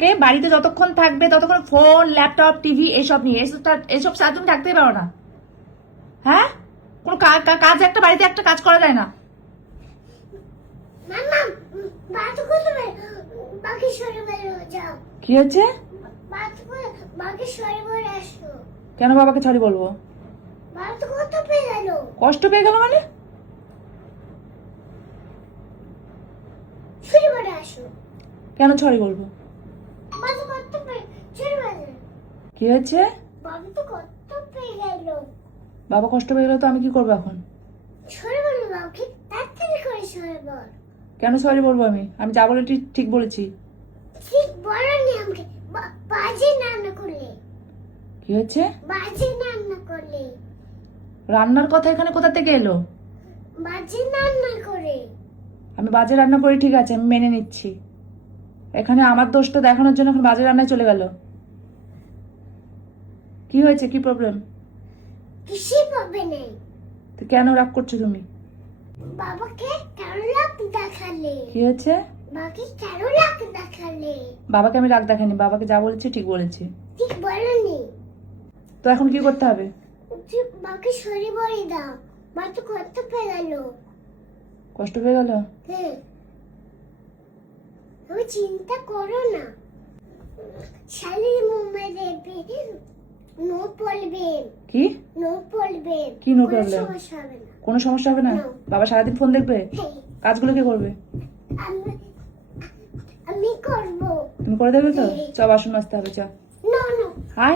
কে বাড়িতে যতক্ষণ থাকবে ততক্ষণ ফোন ল্যাপটপ টিভি এসব নিয়ে এসব সাথে তুমি থাকতেই পারো না। হ্যাঁ, কোনো কাজ একটা বাড়িতে একটা কাজ করা যায় না। কি হচ্ছে? কেন বাবাকে ছাড়ি বলবো? কষ্ট পেয়ে গেল মানে? কেন ছড়ি বলবো? কি হয়েছে? বাবা কষ্ট পেয়ে গেল তো আমি কি করবো এখন? কেন সরি বলবো? আমি আমি যা বলে ঠিক বলেছি। কি হচ্ছে? রান্নার কথা এখানে কোথা থেকে এলো? আমি বাজে রান্না করি, ঠিক আছে, আমি মেনে নিচ্ছি। এখানে আমার দোষটা দেখানোর জন্য এখন বাজে রান্নায় চলে গেল। কি হয়েছে? কি প্রবলেম? তো কেন রাগ করছো তুমি? কি হয়েছে? বাবাকে আমি রাগ দেখাইনি, বাবাকে যা বলেছি ঠিক বলেছি। তো এখন কি করতে হবে? কষ্ট পেয়ে গেল? তুমি চিন্তা করো না, শালির মুম্বাই দেবে, নো প্রবলেম। কি নো প্রবলেম? কি নো প্রবলেম? কোনো সমস্যা হবে না? বাবা সারাদিন ফোন দেখবে? কাজগুলো কে করবে? আমি করব। তুমি করে দেবে তো? চ বাসন মাজতে হবে, চ। No no. হাই